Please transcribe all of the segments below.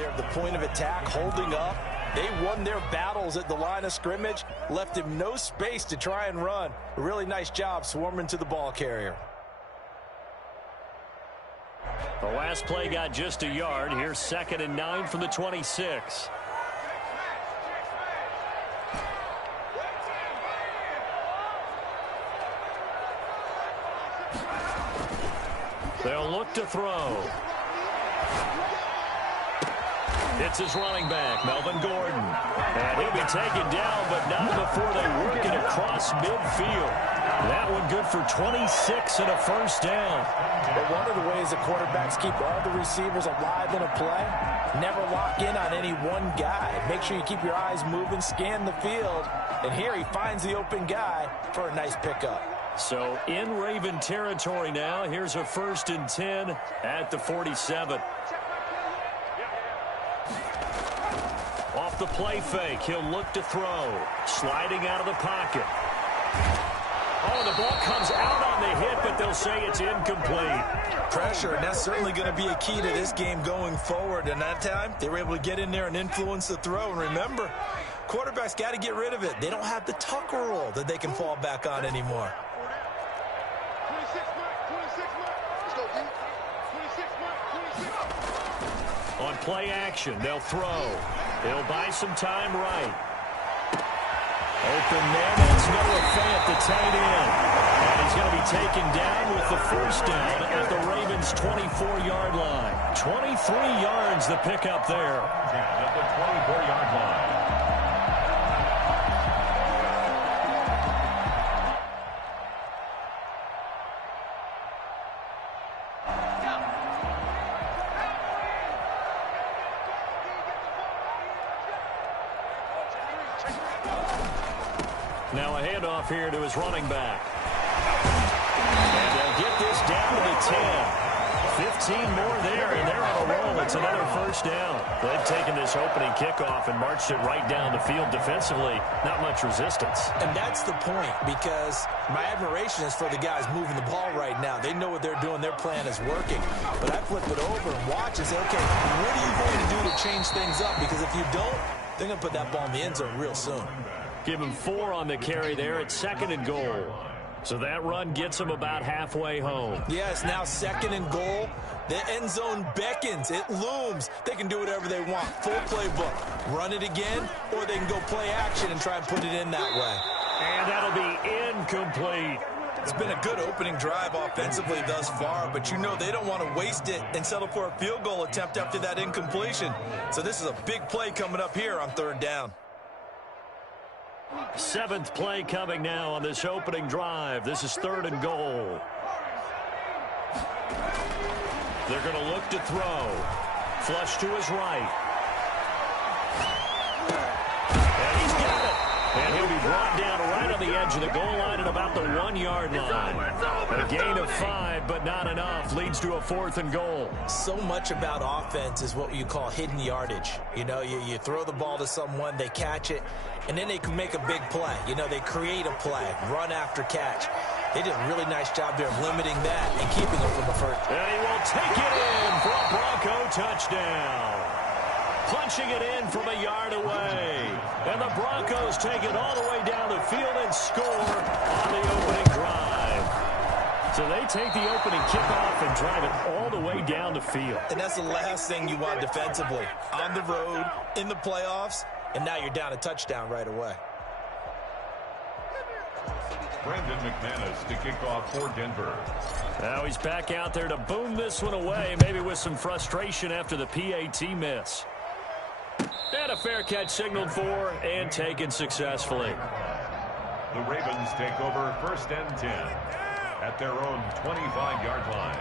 there at the point of attack, holding up. They won their battles at the line of scrimmage, left him no space to try and run. A really nice job swarming to the ball carrier. The last play got just a yard. Here's 2nd and 9 from the 26. They'll look to throw. It's his running back, Melvin Gordon. And he'll be taken down, but not before they work it across midfield. That one good for 26 and a first down. But one of the ways the quarterbacks keep all the receivers alive in a play, never lock in on any one guy. Make sure you keep your eyes moving, scan the field. And here he finds the open guy for a nice pickup. So in Raven territory now. Here's a 1st and 10 at the 47. Off the play fake, he'll look to throw. Sliding out of the pocket. Oh, the ball comes out on the hit, but they'll say it's incomplete. Pressure, and that's certainly going to be a key to this game going forward. And that time, they were able to get in there and influence the throw. And remember, quarterbacks got to get rid of it. They don't have the tuck rule that they can fall back on anymore. On play action, they'll throw. They'll buy some time right. Open man, it's Noah Fant, the tight end. And he's going to be taken down with the first down at the Ravens' 24-yard line. 23 yards the pickup there. At the 24-yard line. Now a handoff here to his running back. And they'll get this down to the 10. 15 more there, and they're on a roll. It's another first down. They've taken this opening kickoff and marched it right down the field defensively. Not much resistance. And that's the point, because my admiration is for the guys moving the ball right now. They know what they're doing. Their plan is working. But I flip it over and watch and say, okay, what are you going to do to change things up? Because if you don't, they're going to put that ball in the end zone real soon. Give him 4 on the carry there at 2nd and goal. So that run gets him about halfway home. Yes, now 2nd and goal. The end zone beckons. It looms. They can do whatever they want. Full playbook. Run it again, or they can go play action and try and put it in that way. And that'll be incomplete. It's been a good opening drive offensively thus far, but you know they don't want to waste it and settle for a field goal attempt after that incompletion. So this is a big play coming up here on 3rd down. 7th play coming now on this opening drive. This is 3rd and goal. They're going to look to throw. Flush to his right. And he's got it. And he'll be brought down right on the edge of the goal line at about the 1-yard line. A gain of 5, but not enough. Leads to a 4th and goal. So much about offense is what you call hidden yardage. You know, you throw the ball to someone, they catch it, and then they can make a big play. You know, they create a play, run after catch. They did a really nice job there of limiting that and keeping it from the first. And he will take it in for a Bronco touchdown. Punching it in from a yard away. And the Broncos take it all the way down the field and score on the opening drive. So they take the opening kickoff and drive it all the way down the field. And that's the last thing you want defensively. On the road, in the playoffs, and now you're down a touchdown right away. Brandon McManus to kick off for Denver. Now he's back out there to boom this one away, maybe with some frustration after the PAT miss. And a fair catch signaled for and taken successfully. The Ravens take over 1st and 10 at their own 25-yard line.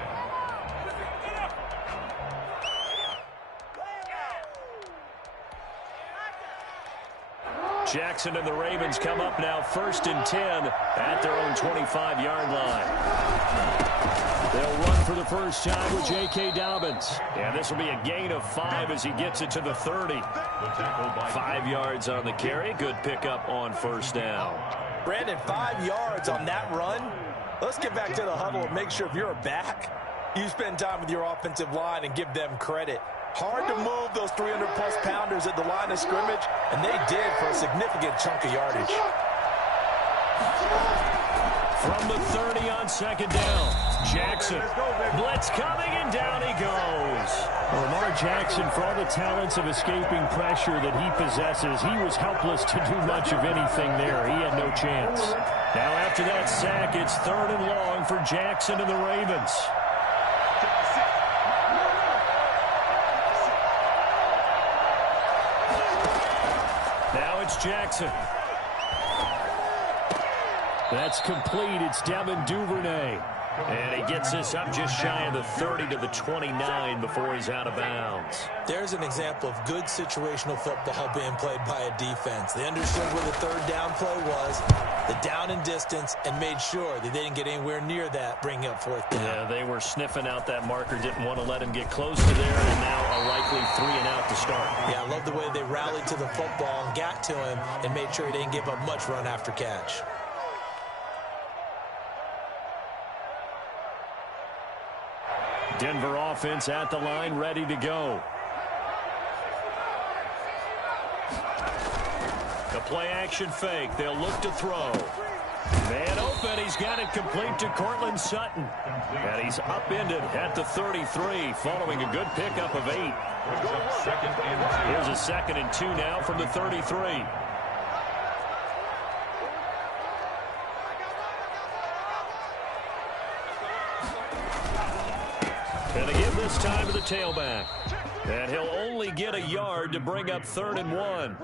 Jackson and the Ravens come up now 1st and 10 at their own 25-yard line. They'll run for the first time with J.K. Dobbins. And this will be a gain of 5 as he gets it to the 30. 5 yards on the carry. Good pickup on 1st down. Brandon, 5 yards on that run. Let's get back to the huddle and make sure if you're a back, you spend time with your offensive line and give them credit. Hard to move those 300-plus pounders at the line of scrimmage, and they did for a significant chunk of yardage. From the 30 on second down, Jackson. Blitz coming, and down he goes. Lamar Jackson, for all the talents of escaping pressure that he possesses, he was helpless to do much of anything there. He had no chance. Now after that sack, it's 3rd and long for Jackson and the Ravens. Now it's Jackson. That's complete. It's Devin Duvernay. And he gets this up just shy of the 30 to the 29 before he's out of bounds. There's an example of good situational football being played by a defense. They understood where the 3rd down play was, the down and distance, and made sure that they didn't get anywhere near that, bringing up 4th down. Yeah, they were sniffing out that marker, didn't want to let him get close to there, and now a likely 3 and out to start. Yeah, I love the way they rallied to the football and got to him and made sure he didn't give up much run after catch. Denver offense at the line, ready to go. The play-action fake. They'll look to throw. Man open. He's got it complete to Cortland Sutton. And he's upended at the 33, following a good pickup of 8. Here's a 2nd and 2 now from the 33. And they give this time to the tailback. And he'll only get a yard to bring up 3rd and 1.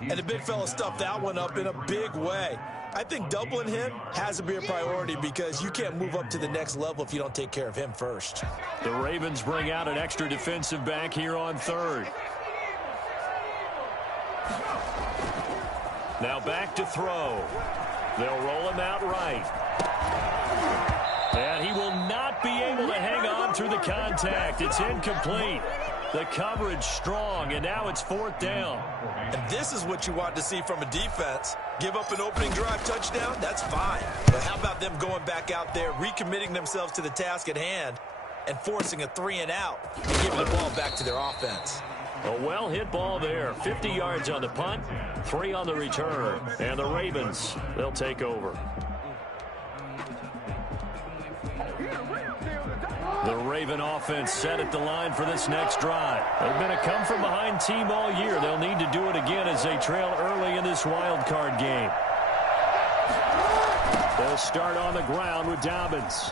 And the big fella stuffed that one up in a big way. I think doubling him has to be a priority because you can't move up to the next level if you don't take care of him first. The Ravens bring out an extra defensive back here on 3rd. Now back to throw. They'll roll him out right. And he will not be able to hang on through the contact. It's incomplete. The coverage strong, and now it's 4th down. And this is what you want to see from a defense. Give up an opening drive touchdown, that's fine. But how about them going back out there, recommitting themselves to the task at hand, and forcing a 3 and out, and giving the ball back to their offense. A well-hit ball there. 50 yards on the punt, 3 on the return. And the Ravens, they'll take over. The Raven offense set at the line for this next drive. They've been a come-from-behind team all year. They'll need to do it again as they trail early in this wild card game. They'll start on the ground with Dobbins.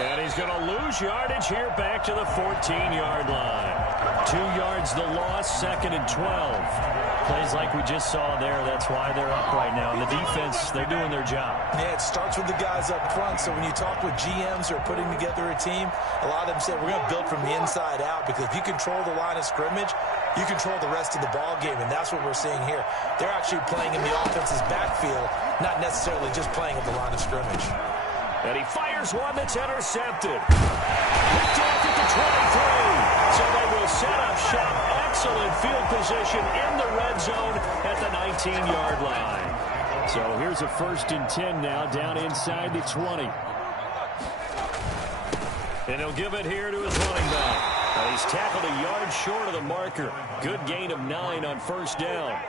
And he's going to lose yardage here back to the 14-yard line. 2 yards the loss, 2nd and 12. Plays like we just saw there. That's why they're up right now. And the defense, they're doing their job. Yeah, it starts with the guys up front. So when you talk with GMs who are putting together a team, a lot of them say, we're going to build from the inside out, because if you control the line of scrimmage, you control the rest of the ball game, and that's what we're seeing here. They're actually playing in the offense's backfield, not necessarily just playing at the line of scrimmage. And he fires one that's intercepted. Picked off at the 23. So they will set up shop. Excellent field position in the red zone at the 19-yard line. So here's a 1st and 10 now, down inside the 20. And he'll give it here to his running back. He's tackled a yard short of the marker. Good gain of 9 on 1st down.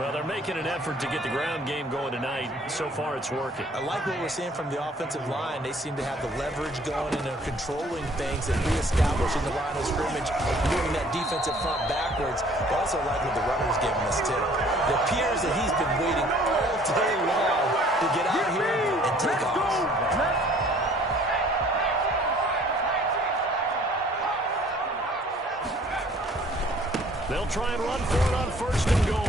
Well, they're making an effort to get the ground game going tonight. So far, it's working. I like what we're seeing from the offensive line. They seem to have the leverage going, and they're controlling things and reestablishing the line of scrimmage, moving that defensive front backwards. But also like what the runner's giving us, too. It appears that he's been waiting all day long to get out here and take off. They'll try and run for it on 1st and goal.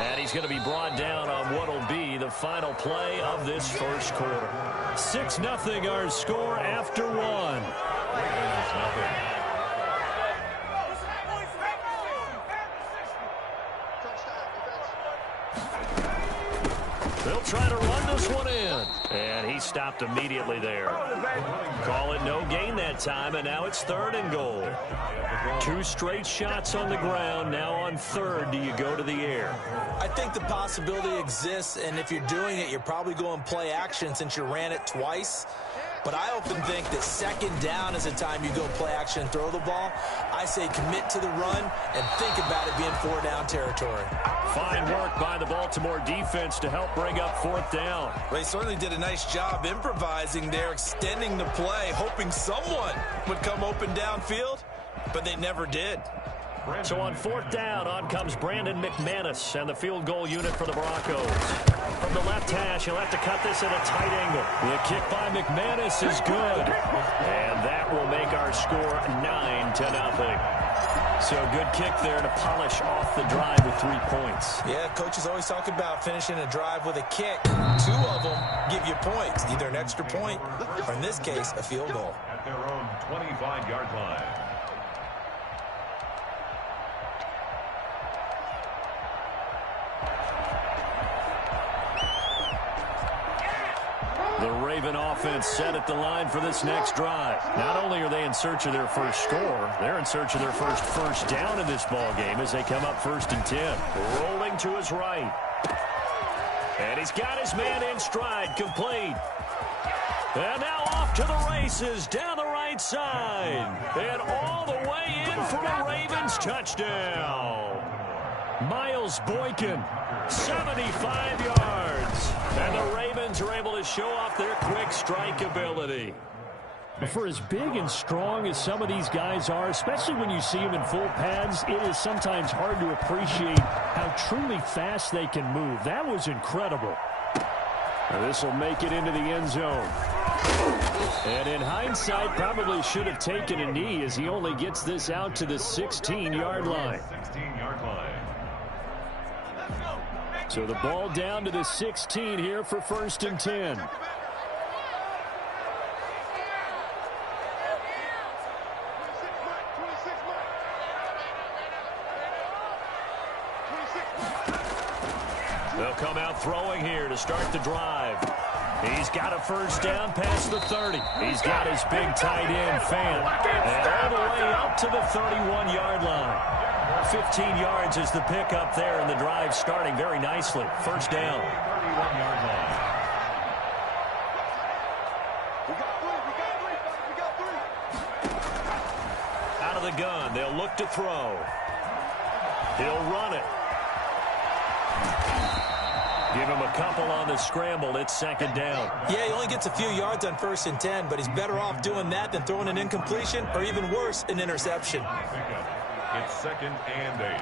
And he's going to be brought down on what will be the final play of this 1st quarter. 6-0 our score after 1. They'll try to run this one in. And he stopped immediately there. Call it no gain that time, and now it's 3rd and goal. 2 straight shots on the ground. Now on 3rd, do you go to the air? I think the possibility exists, and if you're doing it, you're probably going play action since you ran it twice. But I often think that second down is the time you go play action and throw the ball. I say commit to the run and think about it being 4-down territory. Fine work by the Baltimore defense to help bring up 4th down. Well, they certainly did a nice job improvising there, extending the play, hoping someone would come open downfield, but they never did. So on 4th down, on comes Brandon McManus and the field goal unit for the Broncos. From the left hash, he'll have to cut this at a tight angle. The kick by McManus is good. And that will make our score 9-0. So a good kick there to polish off the drive with 3 points. Yeah, coaches always talk about finishing a drive with a kick. 2 of them give you points, either an extra point or, in this case, a field goal. At their own 25-yard line. The Raven offense set at the line for this next drive. Not only are they in search of their first score, they're in search of their first down in this ball game as they come up 1st and 10. Rolling to his right. And he's got his man in stride, complete. And now off to the races, down the right side. And all the way in for a Ravens touchdown. Miles Boykin, 75 yards. And the Ravens are able to show off their quick strike ability. For as big and strong as some of these guys are, especially when you see them in full pads, it is sometimes hard to appreciate how truly fast they can move. That was incredible. This will make it into the end zone. And in hindsight, probably should have taken a knee as he only gets this out to the 16-yard line. 16-yard line. So the ball down to the 16 here for 1st and 10. They'll come out throwing here to start the drive. He's got a first down past the 30. He's got his big tight end, Fan. And all the way up to the 31-yard line. 15 yards is the pickup there, and the drive starting very nicely. First down. 31-yard line. Out of the gun, they'll look to throw. He'll run it. Give him a couple on the scramble. It's 2nd down. Yeah, he only gets a few yards on 1st and 10, but he's better off doing that than throwing an incompletion or even worse, an interception. It's 2nd and 8.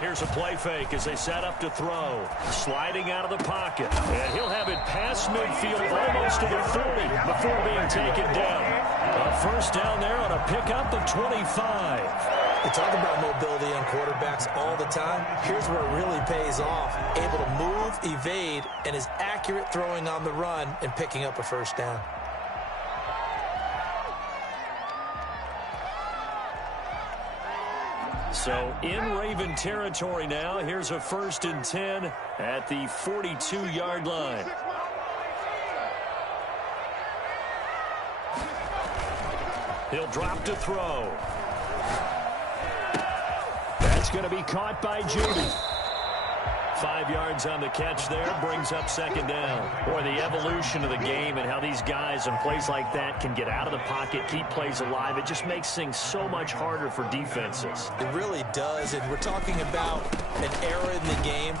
Here's a play fake as they set up to throw. Sliding out of the pocket. And he'll have it past midfield almost to the 30 before being taken down. A first down there on a pickup of 25. They talk about mobility on quarterbacks all the time. Here's where it really pays off. Able to move, evade, and is accurate throwing on the run and picking up a first down. So in Raven territory now, here's a 1st and 10 at the 42-yard line. He'll drop to throw. That's going to be caught by Judy. 5 yards on the catch there, brings up 2nd down. Boy, the evolution of the game and how these guys in plays like that can get out of the pocket, keep plays alive, it just makes things so much harder for defenses. It really does, and we're talking about an era in the game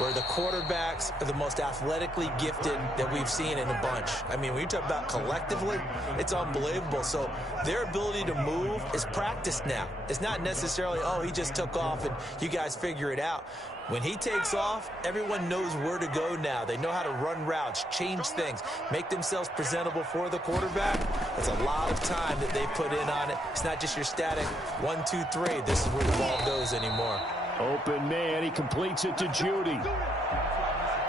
where the quarterbacks are the most athletically gifted that we've seen in a bunch. I mean, when you talk about collectively, it's unbelievable. So their ability to move is practiced now. It's not necessarily, oh, he just took off and you guys figure it out. When he takes off, everyone knows where to go now. They know how to run routes, change things, make themselves presentable for the quarterback. That's a lot of time that they put in on it. It's not just your static 1, 2, 3. This is where the ball goes anymore. Open man, he completes it to Judy.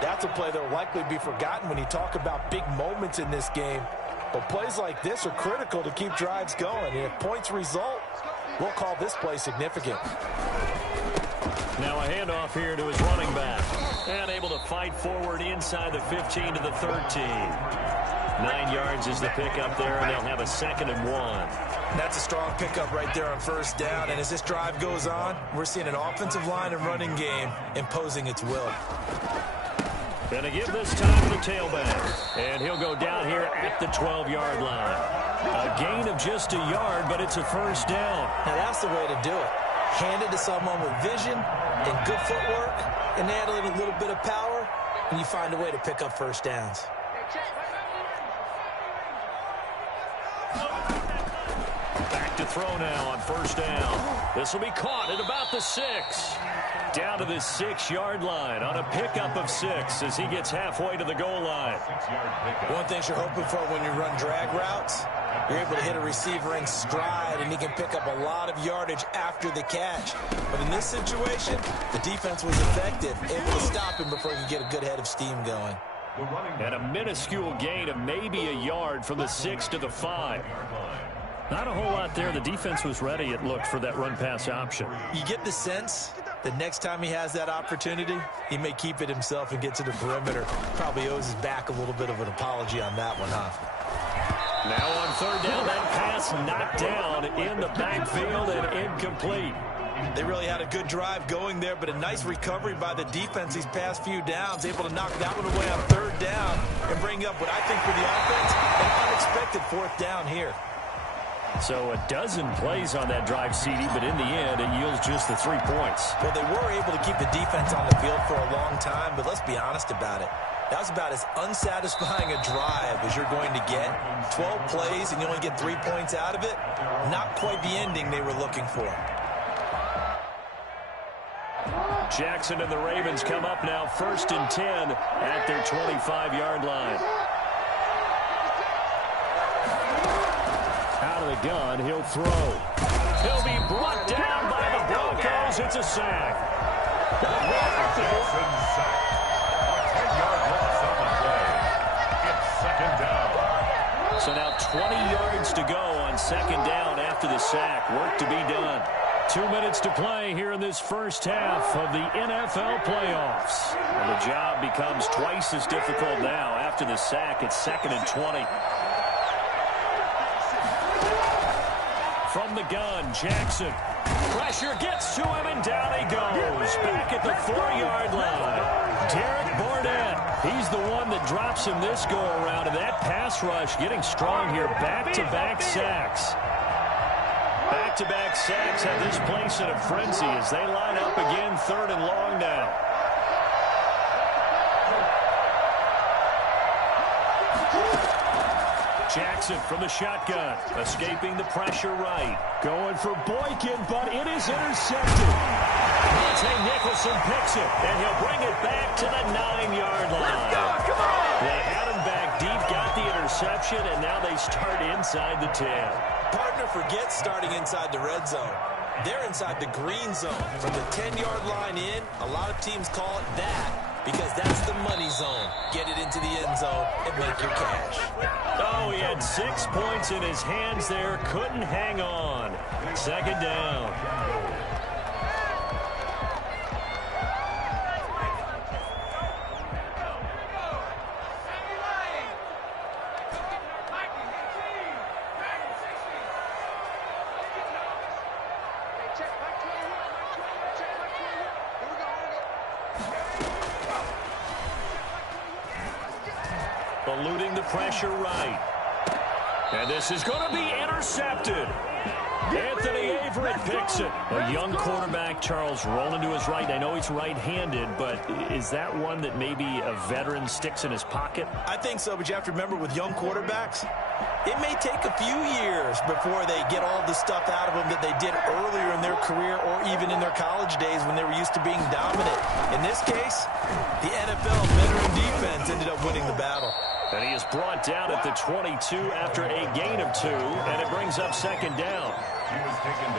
That's a play that will likely be forgotten when you talk about big moments in this game. But plays like this are critical to keep drives going. And if points result, we'll call this play significant. Now a handoff here to his running back. And able to fight forward inside the 15 to the 13. 9 yards is the pickup there, and they'll have a 2nd and 1. That's a strong pickup right there on first down. And as this drive goes on, we're seeing an offensive line and running game imposing its will. Going to give this time to the tailback. And he'll go down here at the 12-yard line. A gain of just a yard, but it's a first down. Now that's the way to do it. Hand it to someone with vision and good footwork, and add a little bit of power, and you find a way to pick up first downs. Back to throw now on first down. This will be caught at about the 6. Down to the 6-yard line on a pickup of 6 as he gets halfway to the goal line. One thing you're hoping for when you run drag routes, you're able to hit a receiver in stride, and he can pick up a lot of yardage after the catch. But in this situation, the defense was effective, able to stop him before he could get a good head of steam going. And a minuscule gain of maybe a yard from the 6 to the 5. Not a whole lot there. The defense was ready, it looked, for that run-pass option. You get the sense that next time he has that opportunity, he may keep it himself and get to the perimeter. Probably owes his back a little bit of an apology on that one, huh? Now on third down, that pass knocked down in the backfield and incomplete. They really had a good drive going there, but a nice recovery by the defense these past few downs, able to knock that one away on third down and bring up what I think for the offense, an unexpected fourth down here. So a dozen plays on that drive, CD, but in the end, it yields just the 3 points. Well, they were able to keep the defense on the field for a long time, but let's be honest about it. That was about as unsatisfying a drive as you're going to get. 12 plays and you only get 3 points out of it. Not quite the ending they were looking for. Jackson and the Ravens come up now 1st and 10 at their 25-yard line. Out of the gun, he'll throw. He'll be brought down by the Broncos. It's a sack. Jackson sacked. A 10-yard loss on the play. It's second down. So now 20 yards to go on second down after the sack. Work to be done. 2 minutes to play here in this first half of the NFL playoffs. And the job becomes twice as difficult now. After the sack, it's 2nd and 20. From the gun, Jackson. Pressure gets to him, and down he goes. Back at the 4-yard line. Derek Barnett, he's the one that drops him this go-around. And that pass rush getting strong here. Back-to-back sacks. Back-to-back sacks have this place in a frenzy as they line up again 3rd and long now. Jackson from the shotgun, escaping the pressure right. Going for Boykin, but it is intercepted. Monte Nicholson picks it, and he'll bring it back to the 9-yard line. They had him back deep, got the interception, and now they start inside the 10. Partner forgets starting inside the red zone. They're inside the green zone. From the 10-yard line in, a lot of teams call it that because that's the money zone. Get it into the end zone and make your cash. Oh, he had 6 points in his hands there. Couldn't hang on. Second down. Eluding the pressure right. And this is going to be intercepted. Anthony Averett picks it. A young quarterback, Charles, rolling to his right. I know he's right-handed, but is that one that maybe a veteran sticks in his pocket? I think so, but you have to remember with young quarterbacks, it may take a few years before they get all the stuff out of them that they did earlier in their career or even in their college days when they were used to being dominant. In this case, the NFL veteran defense ended up winning the battle. And he is brought down at the 22 after a gain of 2, and it brings up second down.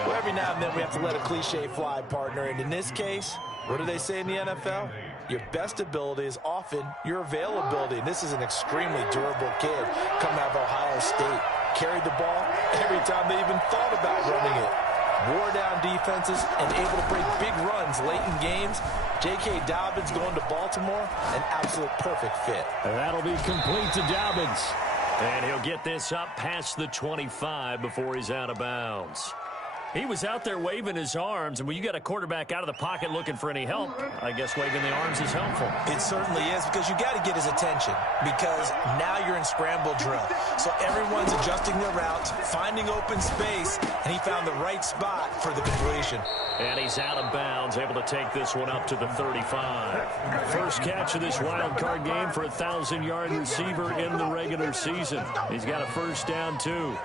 Well, every now and then we have to let a cliche fly, partner. And in this case, what do they say in the NFL? Your best ability is often your availability. And this is an extremely durable kid coming out of Ohio State. Carried the ball every time they even thought about running it. Wore down defenses and able to break big runs late in games. J.K. Dobbins going to Baltimore, an absolute perfect fit. And that'll be complete to Dobbins. And he'll get this up past the 25 before he's out of bounds. He was out there waving his arms, and when you got a quarterback out of the pocket looking for any help, I guess waving the arms is helpful. It certainly is, because you got to get his attention, because now you're in scramble drill. So everyone's adjusting their routes, finding open space, and he found the right spot for the completion. And he's out of bounds, able to take this one up to the 35. First catch of this wild card game for a 1,000-yard receiver in the regular season. He's got a first down, too.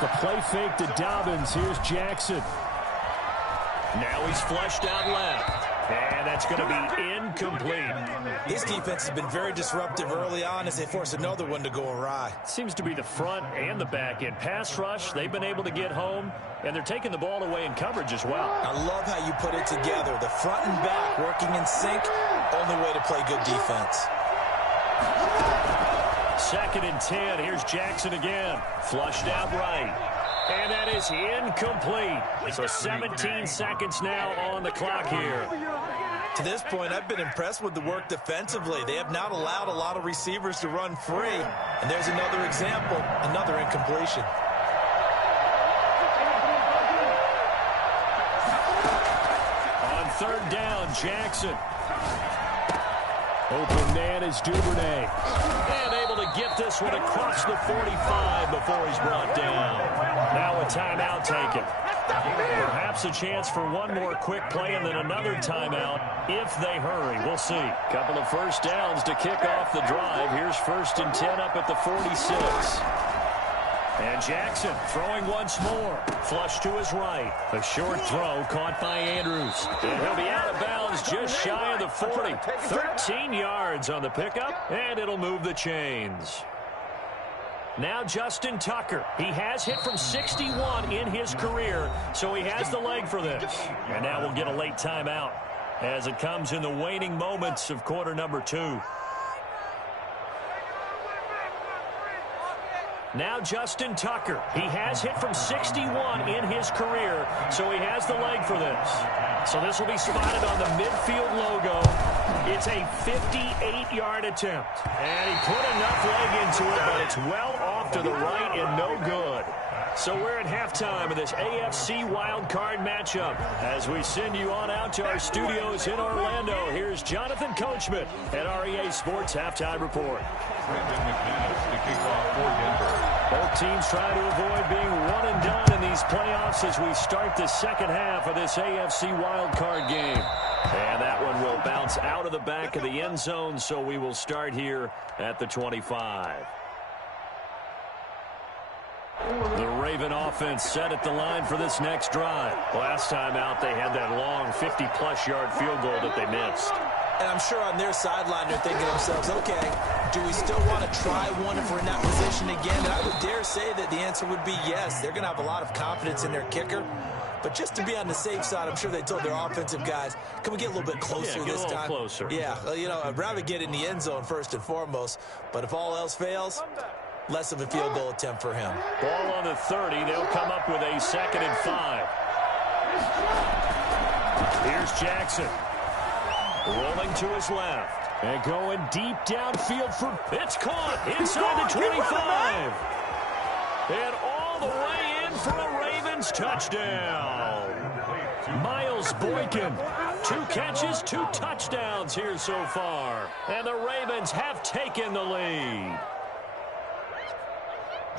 The play fake to Dobbins. Here's Jackson. Now he's flushed out left. And that's going to be incomplete. This defense has been very disruptive early on as they force another one to go awry. Seems to be the front and the back end. Pass rush, they've been able to get home, and they're taking the ball away in coverage as well. I love how you put it together. The front and back working in sync. Only way to play good defense. 2nd and 10. Here's Jackson again. Flushed out right. And that is incomplete. So 17 seconds now on the clock here. To this point, I've been impressed with the work defensively. They have not allowed a lot of receivers to run free. And there's another example, another incompletion. On 3rd down, Jackson. Open man is Duvernay. And able to get this one across the 45 before he's brought down. Now a timeout taken. Perhaps a chance for one more quick play and then another timeout if they hurry. We'll see. Couple of first downs to kick off the drive. Here's 1st and 10 up at the 46. And Jackson throwing once more. Flush to his right. A short throw caught by Andrews. And he'll be out of bounds just shy of the 40. 13 yards on the pickup, and it'll move the chains. Now Justin Tucker. He has hit from 61 in his career, so he has the leg for this. And now we'll get a late timeout as it comes in the waning moments of quarter number 2. Now Justin Tucker. He has hit from 61 in his career, so he has the leg for this. So this will be spotted on the midfield logo. It's a 58-yard attempt. And he put enough leg into it, but it's well off to the right and no good. So we're at halftime of this AFC wildcard matchup. As we send you on out to our studios in Orlando, here's Jonathan Coachman at REA Sports Halftime Report. Both teams trying to avoid being one and done in these playoffs as we start the second half of this AFC wildcard game. And that one will bounce out of the back of the end zone, so we will start here at the 25. The Raven offense set at the line for this next drive. Last time out, they had that long 50-plus yard field goal that they missed. And I'm sure on their sideline they're thinking to themselves, okay, do we still want to try one if we're in that position again? And I would dare say that the answer would be yes. They're going to have a lot of confidence in their kicker. But just to be on the safe side, I'm sure they told their offensive guys, can we get a little bit closer this time? Closer. Yeah, well, you know, I'd rather get in the end zone first and foremost. But if all else fails, less of a field goal attempt for him. Ball on the 30. They'll come up with a 2nd and 5. Here's Jackson. Rolling to his left. And going deep downfield for... It's caught inside the 25. And all the way in for a Ravens touchdown. Miles Boykin. 2 catches, 2 touchdowns here so far. And the Ravens have taken the lead.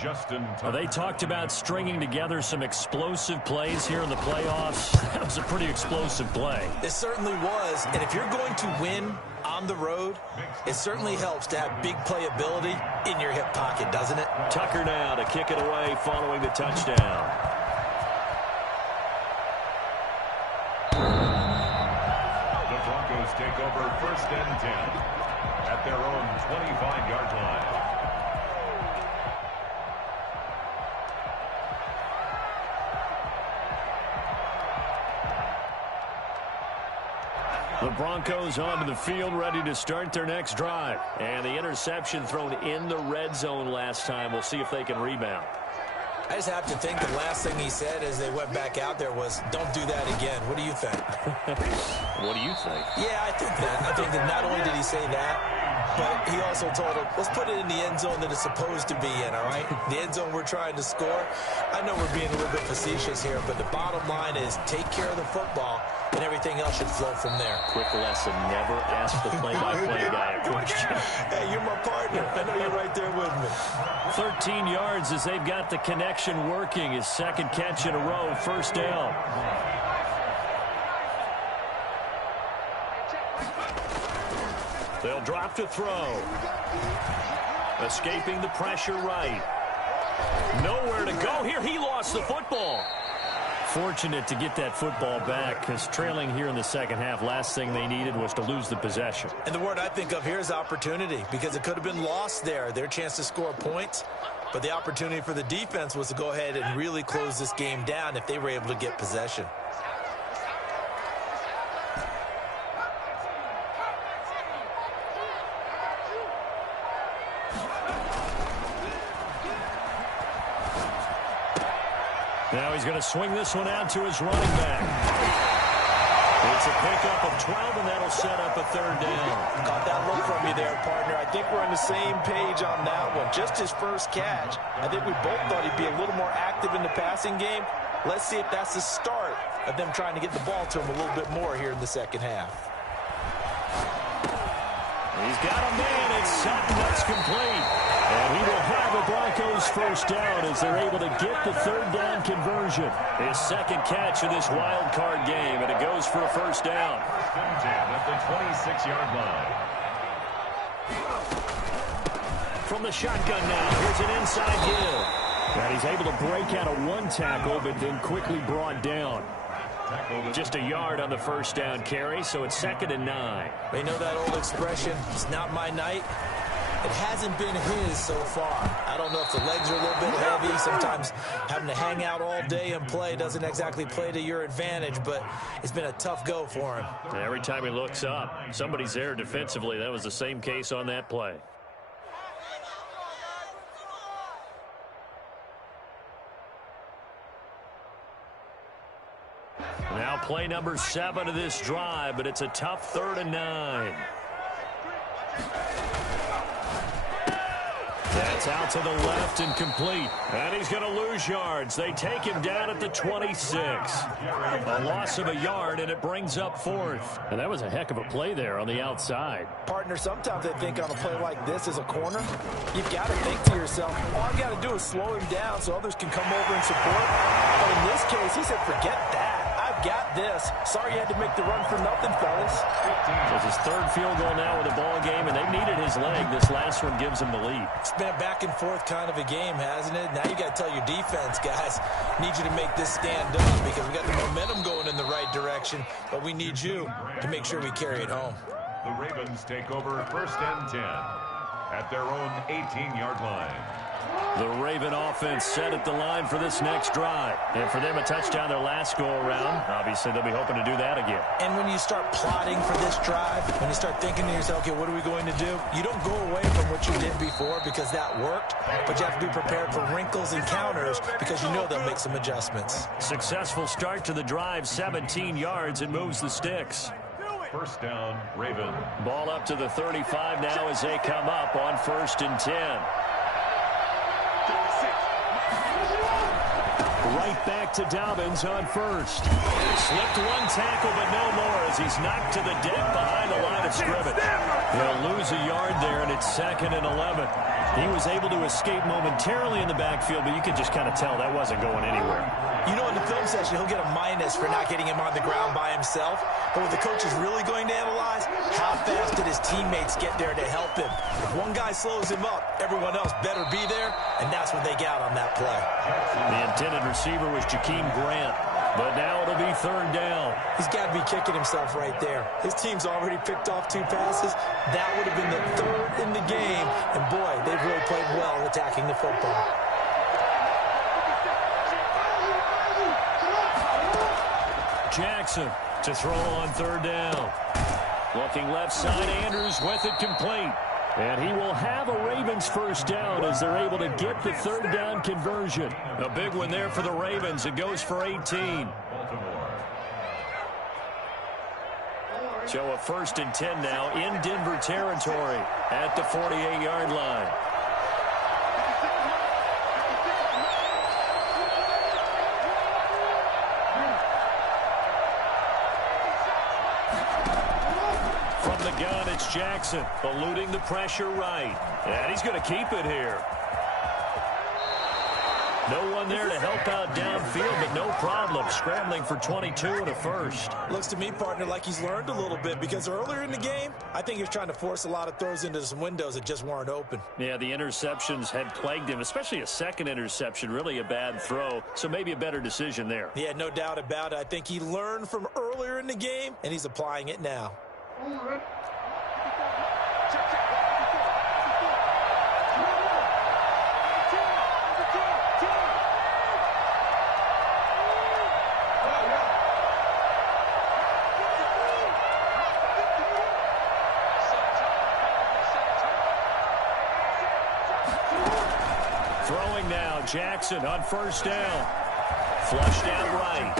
Justin Tucker. They talked about stringing together some explosive plays here in the playoffs. That was a pretty explosive play. It certainly was. And if you're going to win on the road, it certainly helps to have big playability in your hip pocket, doesn't it? Tucker now to kick it away following the touchdown. The Broncos take over 1st and 10 at their own 25-yard line. The Broncos onto the field ready to start their next drive. And the interception thrown in the red zone last time. We'll see if they can rebound. I just have to think the last thing he said as they went back out there was, don't do that again. What do you think? What do you think? Yeah, I think that. I think that not only did he say that, but he also told him, let's put it in the end zone that it's supposed to be in, all right? The end zone we're trying to score. I know we're being a little bit facetious here, but the bottom line is take care of the football, and everything else should flow from there. Quick lesson, never ask the play-by-play guy a question. Hey, you're my partner. I know you're right there with me. 13 yards as they've got the connection working. His second catch in a row, first down. They'll drop to throw. Escaping the pressure right. Nowhere to go here. He lost the football. Fortunate to get that football back because trailing here in the second half, last thing they needed was to lose the possession. And the word I think of here is opportunity because it could have been lost there. Their chance to score points. But the opportunity for the defense was to go ahead and really close this game down if they were able to get possession. Now he's going to swing this one out to his running back. It's a pickup of 12, and that'll set up a third down. Caught that look from you there, partner. I think we're on the same page on that one. Just his first catch. I think we both thought he'd be a little more active in the passing game. Let's see if that's the start of them trying to get the ball to him a little bit more here in the second half. He's got a man. It's Sutton. That's complete. And he will have a Broncos first down as they're able to get the third down conversion. His second catch of this wild card game, and it goes for a first down. At the 26-yard line. From the shotgun now, here's an inside give. And he's able to break out of one tackle, but then quickly brought down. Just a yard on the first down carry, so it's 2nd and 9. They know that old expression, it's not my night. It hasn't been his so far. I don't know if the legs are a little bit heavy. Sometimes having to hang out all day and play doesn't exactly play to your advantage, but it's been a tough go for him. Every time he looks up, somebody's there defensively. That was the same case on that play. Now play number 7 of this drive, but it's a tough 3rd and 9. That's out to the left and complete. And he's going to lose yards. They take him down at the 26. A loss of a yard, and it brings up 4th. And that was a heck of a play there on the outside. Partner, sometimes I think on a play like this as a corner, you've got to think to yourself, all I got to do is slow him down so others can come over and support. But in this case, he said, forget that. Got this. Sorry you had to make the run for nothing, fellas. It's his 3rd field goal now with the ball game, and they've needed his leg. This last one gives him the lead. It's been a back and forth kind of a game, hasn't it? Now you got to tell your defense, guys, need you to make this stand up because we got the momentum going in the right direction, but we need you to make sure we carry it home. The Ravens take over 1st and 10 at their own 18-yard line. The Raven offense set at the line for this next drive. And for them, a touchdown their last go-around. Obviously, they'll be hoping to do that again. And when you start plotting for this drive, when you start thinking to yourself, okay, what are we going to do? You don't go away from what you did before because that worked, but you have to be prepared for wrinkles and counters because you know they'll make some adjustments. Successful start to the drive, 17 yards, and moves the sticks. First down, Raven. Ball up to the 35 now as they come up on 1st and 10. Right back to Dobbins on 1st. Slipped one tackle, but no more as he's knocked to the deck behind the line of scrimmage. He'll lose a yard there, and it's 2nd and 11. He was able to escape momentarily in the backfield, but you could just kind of tell that wasn't going anywhere. You know, in the film session, he'll get a minus for not getting him on the ground by himself. But what the coach is really going to analyze, how fast did his teammates get there to help him? If one guy slows him up, everyone else better be there, and that's what they got on that play. The intended receiver was Jakeem Grant, but now it'll be 3rd down. He's got to be kicking himself right there. His team's already picked off 2 passes. That would have been the 3rd in the game, and boy, they've really played well attacking the football. Jackson to throw on 3rd down. Looking left side, Andrews with it complete. And he will have a Ravens first down as they're able to get the third down conversion. A big one there for the Ravens. It goes for 18. So a 1st and 10 now in Denver territory at the 48-yard line. From the gun, it's Jackson, eluding the pressure right. And he's going to keep it here. No one there to help out downfield, but no problem. Scrambling for 22 and a first. Looks to me, partner, like he's learned a little bit because earlier in the game, I think he was trying to force a lot of throws into some windows that just weren't open. Yeah, the interceptions had plagued him, especially a second interception, really a bad throw. So maybe a better decision there. Yeah, no doubt about it. I think he learned from earlier in the game, and he's applying it now. Throwing now, Jackson on first down. Flushed out right.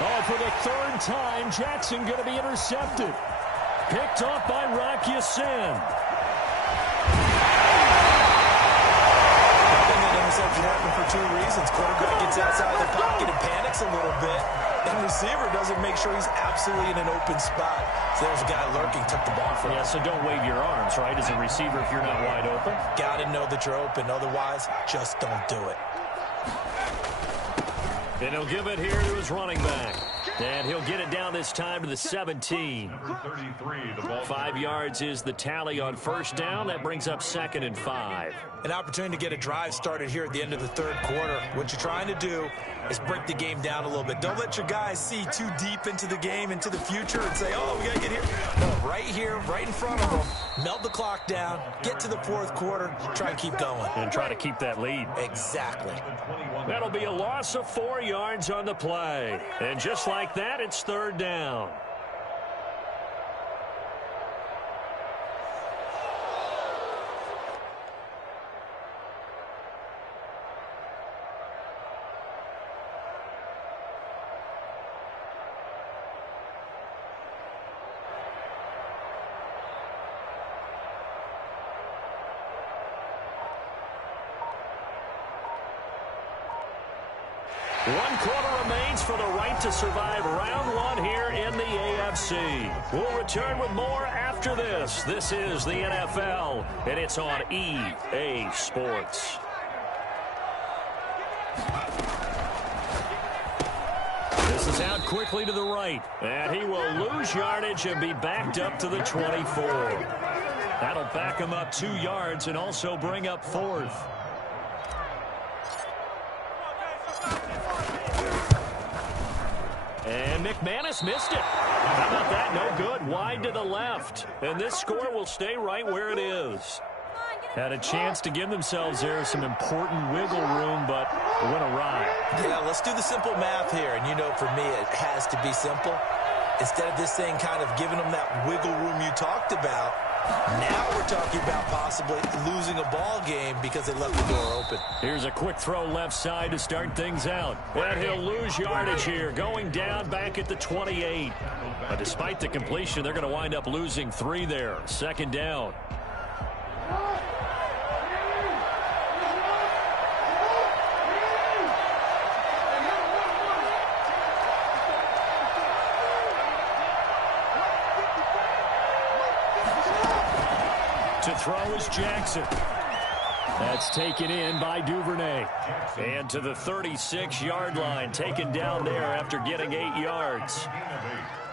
Oh, for the third time, Jackson going to be intercepted. Picked off by Rocky Sin. I think that interception happened for two reasons. Quarterback gets outside the pocket and panics a little bit. And receiver doesn't make sure he's absolutely in an open spot. So there's a guy lurking, took the ball from him. Yeah, so don't wave your arms, right, as a receiver if you're not wide open. Got to know that you're open. Otherwise, just don't do it. And he'll give it here to his running back. And he'll get it down this time to the 17. 5 yards is the tally on first down. That brings up 2nd and 5. An opportunity to get a drive started here at the end of the third quarter. What you're trying to do is break the game down a little bit. Don't let your guys see too deep into the game, into the future, and say, oh, we got to get here. No, right here, right in front of them. Melt the clock down, get to the fourth quarter, try and keep going. And try to keep that lead. Exactly. That'll be a loss of 4 yards on the play. And just like that, it's third down. One quarter remains for the right to survive round one here in the AFC. We'll return with more after this. This is the NFL, and it's on EA Sports. This is out quickly to the right, and he will lose yardage and be backed up to the 24. That'll back him up 2 yards and also bring up 4th. And McManus missed it. How about that? No good. Wide to the left. And this score will stay right where it is. Had a chance to give themselves there some important wiggle room, but it went awry. Yeah, let's do the simple math here. And you know, for me, it has to be simple. Instead of this thing kind of giving them that wiggle room you talked about, now we're talking about possibly losing a ball game because they left the door open. Here's a quick throw left side to start things out. And he'll lose yardage here, going down back at the 28. But despite the completion, they're going to wind up losing 3 there. 2nd down. To throw is Jackson. That's taken in by Duvernay. And to the 36-yard line, taken down there after getting 8 yards.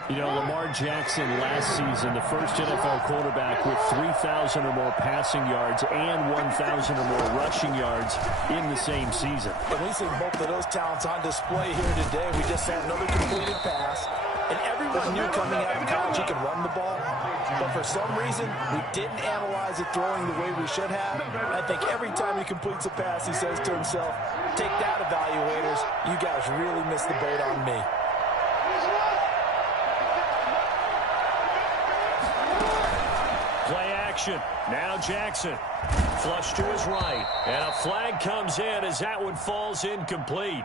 You know, Lamar Jackson last season, the first NFL quarterback with 3,000 or more passing yards and 1,000 or more rushing yards in the same season. And we see both of those talents on display here today. We just saw another completed pass. And everyone knew coming out of college he could run the ball. But for some reason, we didn't analyze it throwing the way we should have. I think every time he completes a pass, he says to himself, take that, evaluators. You guys really missed the boat on me. action. Now Jackson. Flush to his right. And a flag comes in as that one falls incomplete.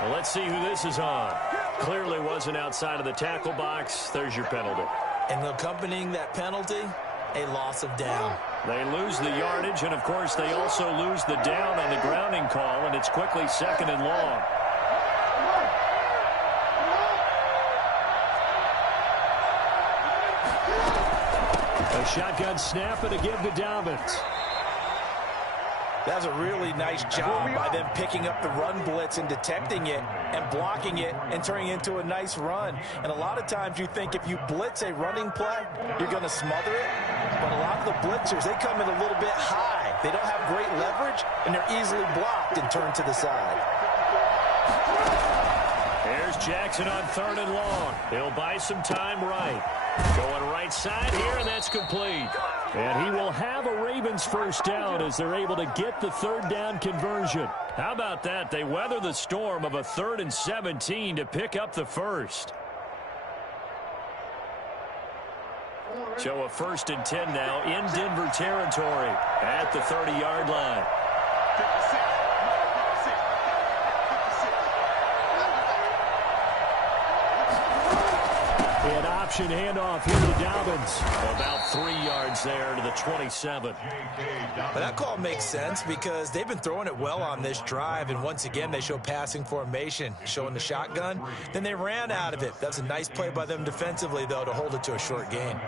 Well, let's see who this is on. Clearly wasn't outside of the tackle box. There's your penalty. And accompanying that penalty, a loss of down. They lose the yardage, and, of course, they also lose the down on the grounding call, and it's quickly 2nd and long. A shotgun snap and a give to Dobbins. That was a really nice job by them picking up the run blitz and detecting it and blocking it and turning it into a nice run. And a lot of times you think if you blitz a running play, you're going to smother it. But a lot of the blitzers, they come in a little bit high. They don't have great leverage, and they're easily blocked and turned to the side. Here's Jackson on 3rd and long. He'll buy some time right. Going right side here, and that's complete. And he will have a Ravens first down as they're able to get the 3rd down conversion. How about that? They weather the storm of a 3rd and 17 to pick up the first. So a 1st and 10 now in Denver territory at the 30-yard line. An option handoff here to Dobbins. About 3 yards there to the 27. But that call makes sense because they've been throwing it well on this drive, and once again they show passing formation, showing the shotgun. Then they ran out of it. That's a nice play by them defensively, though, to hold it to a short gain.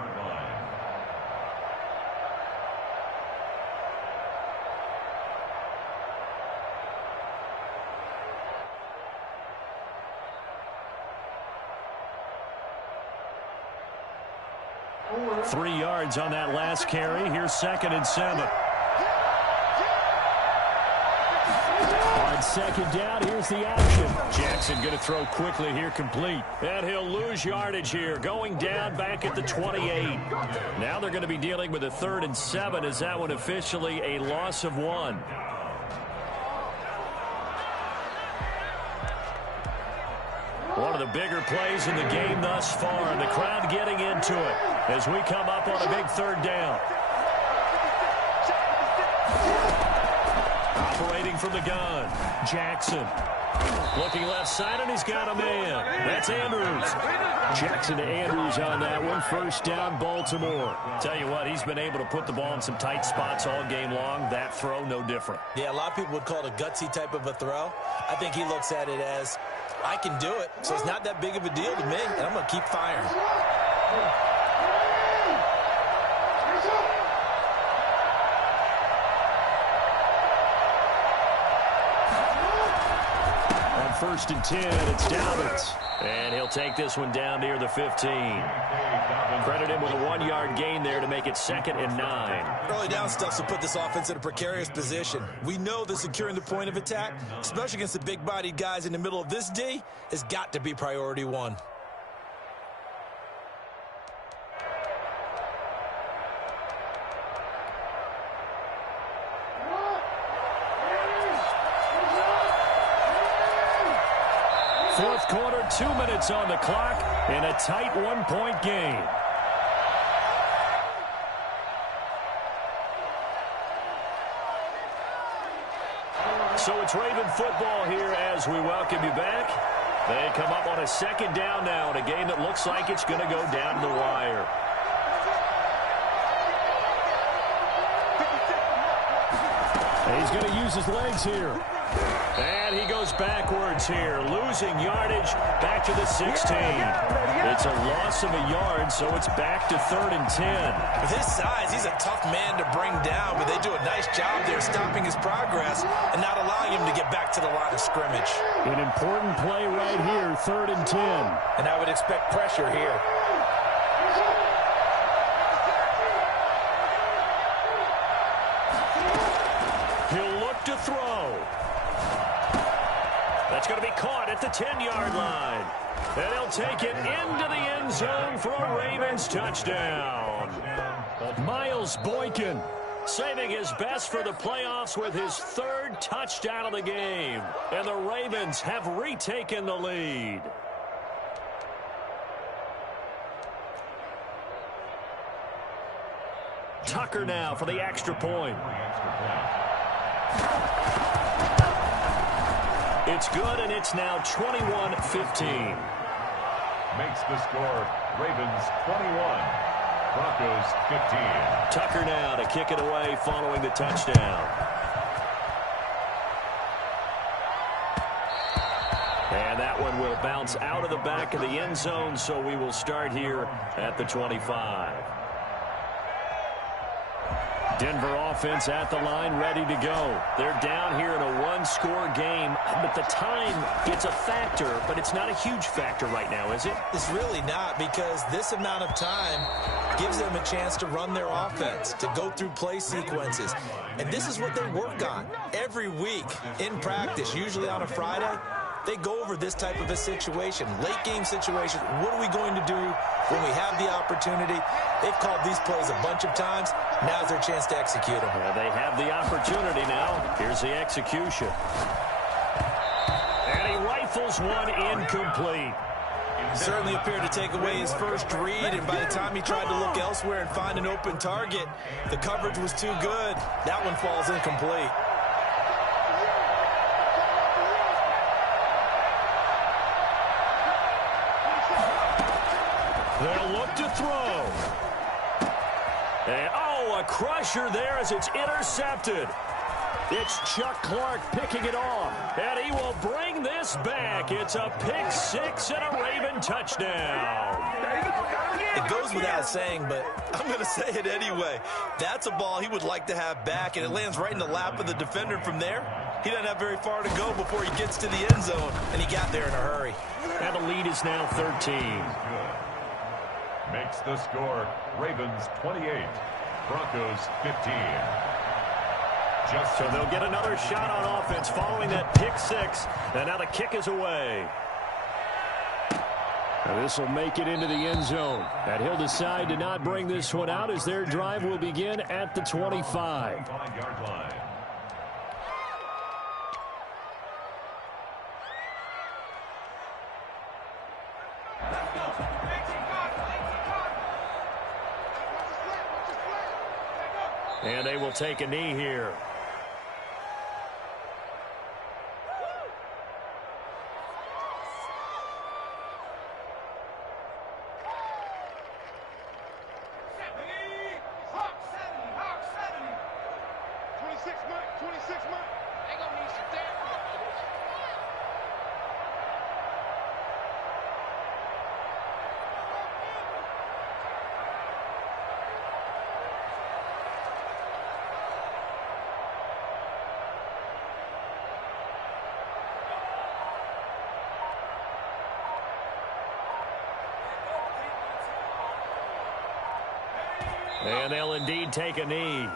Three yards on that last carry. Here's 2nd and 7. On 2nd down, here's the action. Jackson going to throw quickly here, complete. And he'll lose yardage here, going down back at the 28. Now they're going to be dealing with a 3rd and 7 as that one officially a loss of 1. One of the bigger plays in the game thus far, and the crowd getting into it as we come up on a big 3rd down. Operating from the gun, Jackson. Looking left side, and he's got a man. That's Andrews. Jackson to Andrews on that one. First down, Baltimore. Tell you what, he's been able to put the ball in some tight spots all game long. That throw, no different. Yeah, a lot of people would call it a gutsy type of a throw. I think he looks at it as, I can do it, so it's not that big of a deal to me, and I'm going to keep firing. On 1st and 10, it's Dobbins. And he'll take this one down near the 15. Credit him with a 1-yard gain there to make it 2nd and 9. Early down stuff to put this offense in a precarious position. We know that securing the point of attack, especially against the big-bodied guys in the middle of this D, has got to be priority 1. Fourth quarter, 2 minutes on the clock in a tight 1-point game. So it's Raven football here as we welcome you back. They come up on a 2nd down now in a game that looks like it's going to go down to the wire. He's going to use his legs here. And he goes backwards here, losing yardage back to the 16. It's a loss of a yard, so it's back to 3rd and 10. With his size, he's a tough man to bring down, but they do a nice job there stopping his progress and not allowing him to get back to the line of scrimmage. An important play right here, 3rd and 10. And I would expect pressure here. He'll look to throw. That's going to be caught at the 10-yard line. And he'll take it into the end zone for a Ravens touchdown. Miles Boykin saving his best for the playoffs with his 3rd touchdown of the game. And the Ravens have retaken the lead. Tucker now for the extra point. It's good, and it's now 21-15. Makes the score Ravens 21, Broncos 15. Tucker now to kick it away following the touchdown. And that one will bounce out of the back of the end zone, so we will start here at the 25. Denver offense at the line, ready to go. They're down here in a one-score game, but the time, it's a factor, but it's not a huge factor right now, is it? It's really not, because this amount of time gives them a chance to run their offense, to go through play sequences. And this is what they work on every week in practice, usually on a Friday. They go over this type of a situation, late game situation. What are we going to do when we have the opportunity? They've called these plays a bunch of times. Now's their chance to execute them. Well, they have the opportunity now. Here's the execution. And he rifles one incomplete. Certainly appeared to take away his first read, and by the time he tried to look elsewhere and find an open target, the coverage was too good. That one falls incomplete. They'll look to throw. And, a crusher there as it's intercepted. It's Chuck Clark picking it off, and he will bring this back. It's a pick six and a Raven touchdown. It goes without saying, but I'm going to say it anyway. That's a ball he would like to have back, and it lands right in the lap of the defender from there. He doesn't have very far to go before he gets to the end zone, and he got there in a hurry. And the lead is now 13. Makes the score Ravens 28, Broncos 15. So they'll get another shot on offense following that pick six. And now the kick is away. Now this will make it into the end zone. And he'll decide to not bring this one out as their drive will begin at the 25. 5-yard line. And they will take a knee here. And they'll indeed take a knee.